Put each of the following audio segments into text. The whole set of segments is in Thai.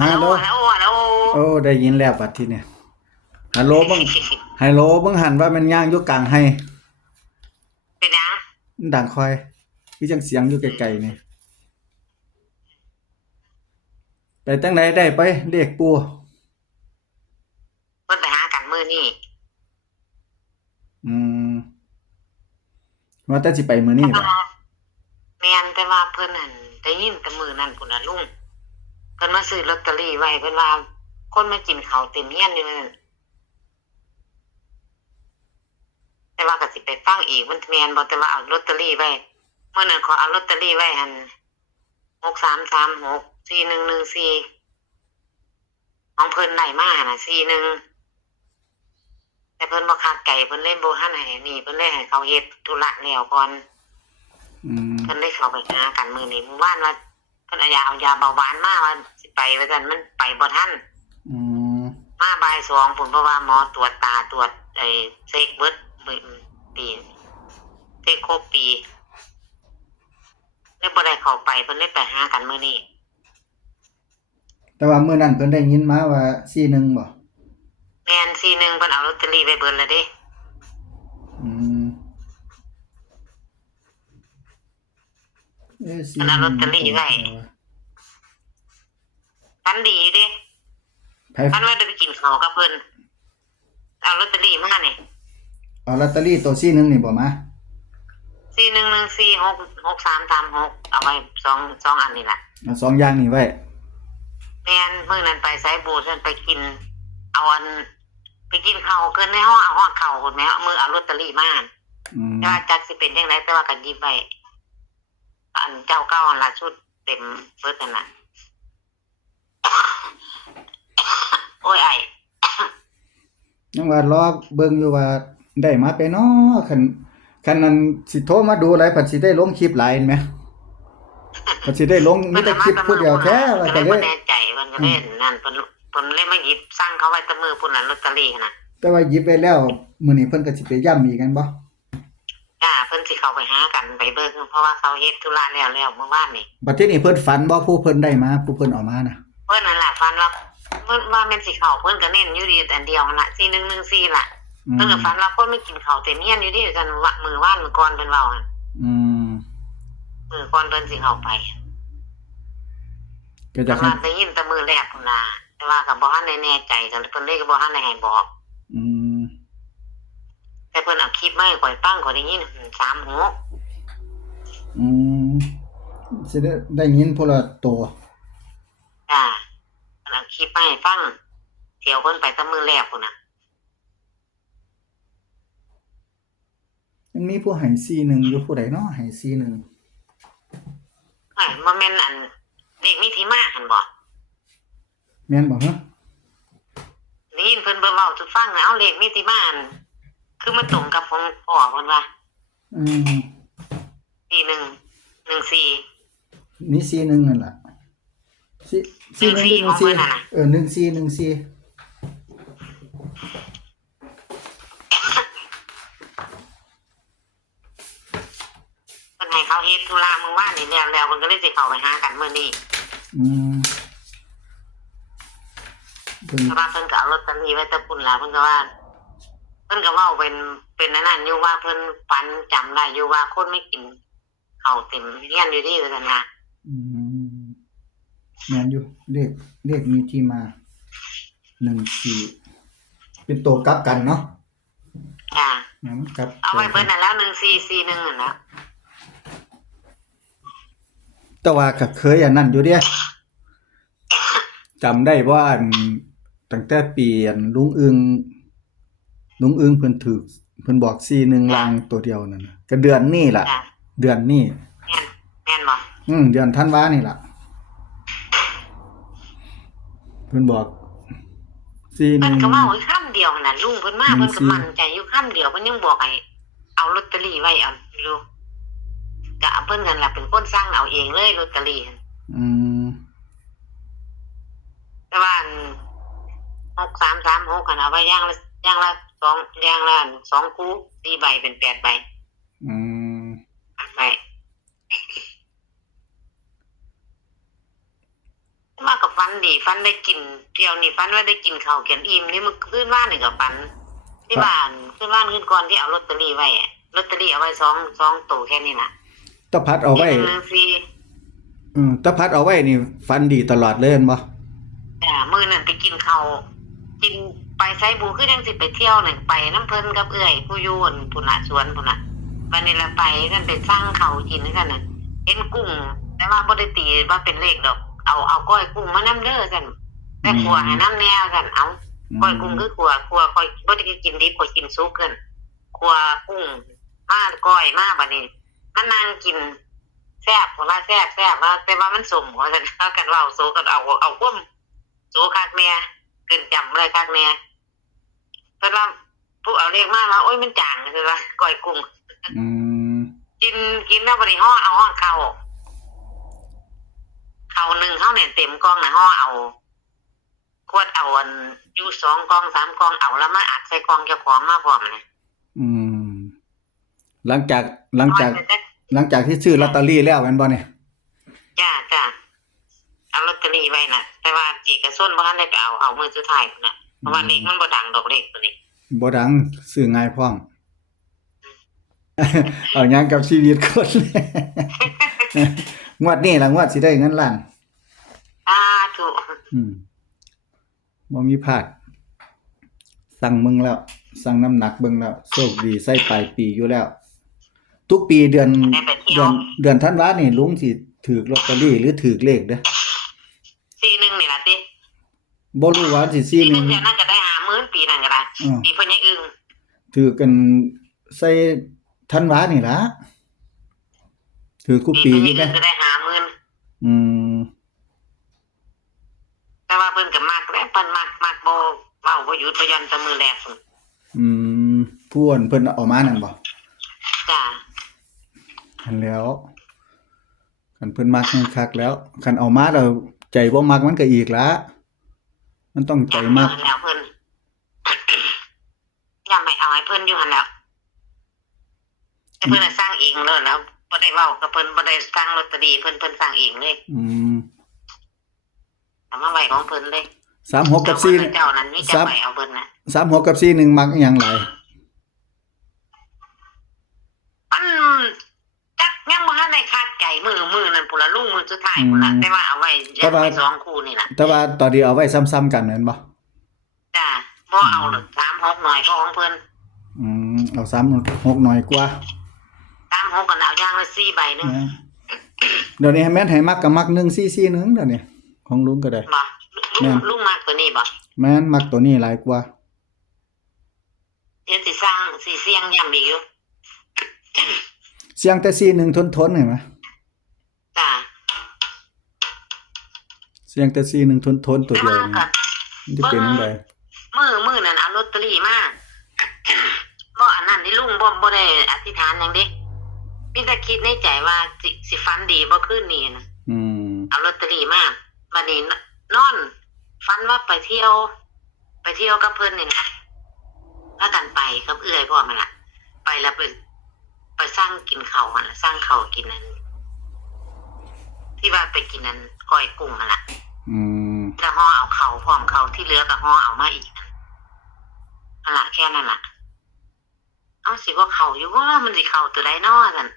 ฮัลโหลฮัลโหลโอ้ได้ยินแล้วบัดทีเนี่ยฮัลโหลเบิ่งฮัลโหลเบิ่งหันว่ามันย่างอยู่กลางไห้เป็นยังมันดังคอยคือจังเสียงอยู่ไกลๆนี่ไปจังไดได้ไปเรียกปู่เพิ่นไปหากันมื้อนี้อืมว่าแต่สิไปมื้อนี้แต่บ่ว่าแม่นแต่ว่าเพิ่นนั่นได้ยินแต่มื้อนั้นพุ่นน่ะลุงเพิ่นมาซื้อลอตเตอรี่ไว้เพิ่นว่าคนมากินข้าวเต็มเฮียนอยู่นั่นแต่ว่าก็สิไปฟังอีกมันแม่นบ่แต่ว่าเอาลอตเตอรี่ไว้มื้อนั้นขอเอาลอตเตอรี่ไว้หั่น6336 4114ของเพิ่นได้มาน่ะ41แต่เพิ่นบ่คักใจเพิ่นเลยบ่ทันให้นี่เพิ่นเลยให้เขาเฮ็ดธุระแล้วก่อนอืมเพิ่นได้เข้าไปหากันมื้อนี้เมื่อวานว่าเพิ่นเอายาเบาหวานมาว่าสิไปว่าซั่นมันไปบ่ทันอืมมาบ่าย2พุ่นเพราะว่าหมอตรวจตาตรวจเช็กเบิดมื้อปีเช็กครบปีเลยบ่ได้เข้าไปเพิ่นเลยไปหากันมื้อนี้แต่ว่ามื้อนั้นเพิ่นได้ยินมาว่า41บ่แม่น41เพิ่นเอาลอตเตอรี่ไปเบิดแล้วเด้อืมเอ๊ะเพิ่นเอาลอตเตอรี่ไว้ฝันดีเด้ไผฝันว่าได้ไปกินข้าวกับเพิ่นเอาลอตเตอรี่มานี่เอาลอตเตอรี่ตัว41นี่บ่มา4114666336เอาไว้2อันนี่ล่ะเอา2อย่างนี้ไว้แม่นมื้อนั้นไปไสบูฉันไปกินเอาอันไปกินข้าวเกินในห้องเอาฮอดข้าวพุ่นแหมเอามือเอาลอตเตอรี่มาอืมแต่ว่าจักสิเป็นจังไดแต่ว่าก็หยิบไว้อันเจ้าเก่าอันล่ะชุดเต็มเบิดนั่นน่ะโอ้ยไอ้ ยังว่ารอเบิ่งอยู่ว่าได้มาไปเนาะคันนั้นสิโทรมาดูหลายเพิ่นสิได้ลงคลิปหลายเห็นไหมเพิ่นสิได้ลงมีแต่คลิปผู้เดียวแท้ว่าก็ก็เลยเลยบ่แน่ใจเพิ่นก็เลยนั่นเพิ่นเลยมาหยิบสั่งเขาไว้แต่มือพุ่นน่ะลอตเตอรี่น่ะแต่ว่าหยิบไว้แล้วมื้อนี้เพิ่นก็สิไปย้ำอีกกันบ่จ้าเพิ่นสิเข้าไปหากันไปเบิ่งเพราะว่าเขาเฮ็ดธุระแล้วเมื่อวานนี่ บัดทีนี้เพิ่นฝันบ่ผู้เพิ่นได้มาผู้เพิ่นเอามาน่ะเพิ่นนั่นล่ะฝันว่าเพิ่นว่าแม่นสิเข้าเพิ่นก็เน้นอยู่ดีอันเดียวนั่นล่ะ4114ล่ะเพิ่นก็ฝันว่าคนไม่กินข้าวเต็มเฮียนอยู่ดิซั่นว่ามื้อวานมื้อก่อนเพิ่นเว้าหั่นอืมมื้อก่อนเพิ่นสิเข้าไปก็จะแต่ว่าได้ยินแต่มื้อแรกพุ่นน่ะแต่ว่าก็บ่ทันได้แน่ใจก็เพิ่นเลยก็บ่ทันได้ให้บอกอืมแต่เพิ่นเอาคลิปมาให้ข้อยฟังข้อยได้ยิน36อืมสิได้ยินพุ่นละตัวจ้าเพิ่นเอาคลิปมาให้ฟังเที่ยวเพิ่นไปแต่มื้อแรกพุ่นน่ะมันมีผู้ให้41อยู่ผู้ใดเนาะให้41เอ้ยบ่แม่นอันเด็กมีที่มาหั่นบ่แม่นบ่ฮะได้ยินเพิ่นเว้าสู่ฟังเอาเลขมีที่มาอันคือมันตรงกับของพ่อเพิ่นว่าอืม4114มี41นั่นล่ะ4114ของเพิ่นน่ะนะ1414เพิ่นให้เขาเฮ็ดธุระมื้อวานนี่แล้วเพิ่นก็เลยสิเข้าไปหากันมื้อนี้อืมเพิ่นเพราะว่าเพิ่นก็เอาลอตเตอรี่ไว้แต่พุ่นล่ะเพิ่นก็ว่าเพิ่นก็เว้าเป็นอันนั้นอยู่ว่าเพิ่นฝันจำได้อยู่ว่าคนไม่กินข้าวเต็มเฮียนอยู่ดิว่าซั่นนะอืมแม่นอยู่เลขมีที่มา14เป็นตัวกลับกันเนาะจ้ะกลับเอาไว้เบิดนั่นแล้ว1441นั่นล่ะแต่ว่าก็เคยอันนั้นอยู่เดะจำได้ว่าอันตั้งแต่ปีอันลุงอึงเพิ่นถูกเพิ่นบอก41ลางตัวเดียวนั่นน่ะก็เดือนนี้ล่ะจ้ะเดือนนี้แม่นบ่เดือนธันวานี่ล่ะเพิ่นบอกเพิ่นก็41เว้าอีกคำเดียวนั่นน่ะลุงเพิ่นมาเพิ่นก็มั่นใจอยู่คำเดียวเพิ่นยังบอกให้เอาลอตเตอรี่ไว้เอาอยู่ก็เพิ่นนั่นล่ะเป็นคนสั่งเอาเองเลยลอตเตอรี่อืมแต่ว่า6336กันเอาไว้อย่างละ2คู่4ใบเป็น8ใบอืมใบแต่ว่าก็ฝัน ดีฟันได้กินเที่ยวนี้ฟันว่าได้กินข้าวแกงอิ่มนี่มันขึ้นบ้านนี่ก็ฟันที่บ้านขึ้นบ้านขึ้นก่อนที่เอาลอตเตอรี่ไว้อะลอตเตอรี่เอาไว้สองตัวแค่นี้น่ะ ตะพัดเอาไว้ ที่ ตะพัดเอาไว้นี่ฟันดีตลอดเลยเห็นบ่ มื้อนั้นไปกินข้าวกินไปไสบูคือจังสิไปเที่ยวนั่นไปน้ำเพิ่นกับเอื้อยผู้อยู่อั่นพุ่นน่ะสวนพุ่นน่ะวันนี้ละไปกันไปสั่งข้าวกินกันน่ะเห็นกุ้งแต่ว่าบ่ได้ตีว่าเป็นเลขดอกเอาก้อยกุ้งมานำเด้อซั่นแต่ขัวให้นำแนวซั่นเอาก้อยกุ้งคือขัวก้อยบ่ได้กินดิบข้อยกินสุกกันขัวกุ้งมาก้อยมาบัดนี้มานั่งกินแซ่บเพราะว่าแซ่บว่าแต่ว่ามันสมว่าซั่นเอากันเว้าโซกันเอาความโซคักแม่ขึ้นจำเลยคักแม่เพิ่นว่าผู้เอาเลขมาว่าโอ๊ยมันจางคือว่าก้อยกุ้ง อืม กินแล้วบัดนี้ห่อเอาห่อเข้าหนึ่งเขาเนี่ยเต็มกล่องน่ะห่อเอาขวดเอาอันอยู่2กล่อง3กล่องเอาแล้วมาอัดใส่กล่องเจ้าของมาพร้อมนะ อืมหลังจากที่ซื้อลอตเตอรี่แล้วแม่นบ่เนี่ย จ้าเอาลอตเตอรี่ไว้น่ะแต่ว่าเอกชนบ่ทันได้ไปเอามื้อสุดท้ายพุ่นน่ะเพราะว่าเลขมันบ่ดังดอกเลขตัวนี้ บ่ดังซื้อง่ายพร้อม เอาหยังกับชีวิตคน งวดนี้ล่ะงวดสิได้เงินล้าน ถูก บ่มีพลาดสั่งมึงแล้วสั่งน้ำหนักเบิ่งแล้วโชคดีใส่ปลายปีอยู่แล้ว ทุกปีเดือนธันวานี่ลุงสิถูกลอตเตอรี่หรือถูกเลขเด้อ 41นี่ล่ะติ บ่รู้ว่าสิ ปีนึง 41 เดี๋ยวนั้นก็ได้50,000ปีนั้นก็ได้ปีเพิ่นยังอึ้ง ถูกกันใส่ธันวานี่ล่ะถูกทุกปีอยู่ เพิ่ เด้ นก็ได้50,000 อืม แต่ว่าเพิ่นก็มักแหละเพิ่นมักบ่เว้าบ่หยุดบ่หย่อนแต่มื้อแรกพุ่น อืมผู้อ้วนเพิ่นเอามานั่นบ่ จ้า คันแล้วคันเพิ่นมักคักแล้วคันเอามาแล้วใจบ่มักมันก็อีกละมันต้องใจมัก แล้วเพิ่น อย่าไม่เอาให้เพิ่นอยู่หั่นแล้วแต่เพิ่นน่ะสร้างเองเลยแล้วบ่ได้เว้ากับเพิ่นบ่ได้สร้างลอตเตอรี่เพิ่นสร้างเองเลย อืม เอามาไว้ของเพิ่นเลย 36กับ เจ้านั้นมีจะไปเอาเพิ่นน่ะ 46กับ41มักอิหยังหลาย มันจักยังบ่ทันได้คาดใจมือนั่นพุ่นละลุงมือสุดท้ายพุ่นละแต่ว่าเอาไว้ยังไว้2คู่นี่ล่ะ แต่ว่าตอนนี้เอาไว้ซ้ำๆกันแม่นบ่ จ้าบ่เอาหรอก36หน่อยก็ของเพิ่น เอา36น้อยกว่า 36ก็เอาอย่างละ4ใบนึง เดี๋ยวนี้ให้แม่นให้มักก็มัก1441เดี๋ยวนี้ของลุงก็ได้ บ่ลุงมักตัวนี้บ่ แม่นมักตัวนี้หลายกว่า เดี๋ยวสิสร้างสิเสียงย้ำอีกอยู่ เสียงแต่41ทนๆเห็นไหม จ้า เสียงแต่41ทนๆตัวเดียว แต่ นี่ ว่า มันจะเป็นจังได๋ มือนั่นเอาลอตเตอรี่มา บ่อันนั้นที่ลุงบ่ได้อธิษฐานหยังเด้มีแต่คิดในใจว่าสิฝันดีบ่คืนนี้นะ อืม เอาลอตเตอรี่มาบัดนี้นอนฝันว่าไปเที่ยวกับเพิ่นนี่นะพากันไปกับเอื้อยพ่อมันล่ะไปแล้วไปสร้างกินข้าวมันล่ะสร้างข้าวกินนั่นที่ว่าไปกินนั่นก้อยกุ้งนั่นล่ะ อืม แล้วห่อเอาข้าวพร้อมข้าวที่เหลือก็ห่อเอามาอีกนั่นล่ะแค่นั้นล่ะเอาสิว่าเข้าอยู่ว่ามันสิเข้าตัวใดน้อซั่น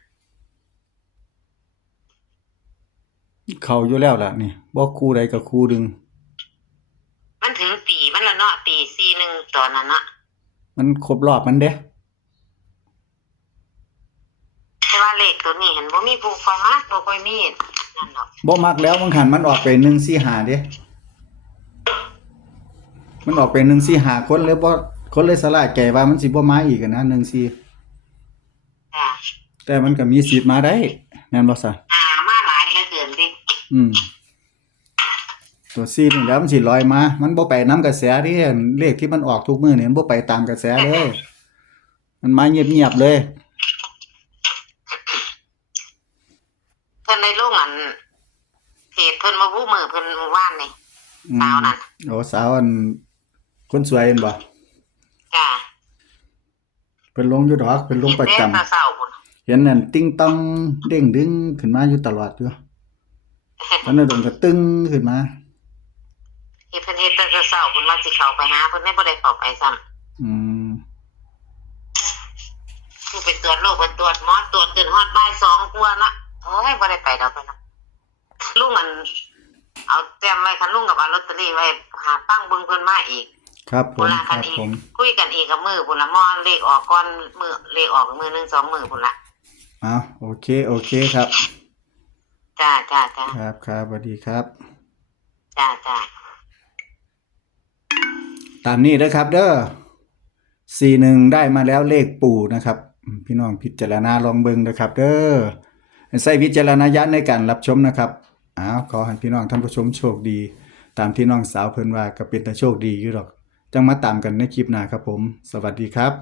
เข้าอยู่แล้วล่ะนี่บ่คู่ใดก็คู่หนึง มันถึงปีมันแล้วเนาะปี41ตอนนั้นเนาะ มันครบรอบมันเด้ แต่ว่าเลขตัวนี้เห็นบ่มีผู้คอยมาบ่ค่อยมีนั่นดอก บ่มักแล้วมันหันมันออกไป145เด้มันออกไป145คนเลยบ่คนเลยสลายใจว่ามันสิบ่มาอีกอะนะ14 จ้ะ แต่มันก็มีสิทธิ์มาได้แม่นบ่ซะ มาหลายเหลือเกินติ ตัว4นี่แล้วมันสิลอยมา มันบ่ไปนำกระแสเด้เลขที่มันออกทุกมื้อนี่มันบ่ไปตามกระแสเลยมันมาเงียบๆเลย เพิ่นได้ลงอันเพจเพิ่นมาผู้มือเพิ่นเมื่อวานนี่ สาวนั่น โอ้สาวอันคนสวยเห็นบ่ จ้ะ เพิ่นลงอยู่ดอกเพิ่นลงประจำ แต่เช้าพุ่น เห็นนั่นติ๊งต้องเด้งดึงขึ้นมาอยู่ตลอดอยู่ตอนนั้นโดนก็ตึงขึ้นมา ที่เพิ่นเฮ็ดแต่เช้าๆเพิ่นว่าสิเข้าไปหาเพิ่นได้บ่ได้เข้าไปซ้ำ อืม คือไปตรวจโรคไปตรวจหมอตรวจจนฮอดบ่าย2กว่าละโอ้ยบ่ได้ไปดอกไปนะลุงเอาแต้มไว้คันลุงกับเอาลอตเตอรี่ไว้หาตั้งเบิ่งเพิ่นมาอีก ครับผ พุ่น ม ละ ค คั รั น บ อีก ผม คุยกันอีกกับมือพุ่นละหมอเลขออกก่อนมือเลขออกมือ1 2มื้อพุ่นละ โอเคครับ จ้า ครับสวัสดีครับ จ้า ตามนี้เด้อครับเด้อ41ได้มาแล้วเลขปู่นะครับพี่น้องพิจารณาลองเบิ่งเด้อครับเด้อใช้วิจารณญาณในการรับชมนะครับขอให้พี่น้องท่านผู้ชมโชคดี ตามที่น้องสาวเพิ่นว่าก็เป็นแต่โชคดีอยู่ดอกจังมาตามกันในคลิปหน้าครับผม สวัสดีครับ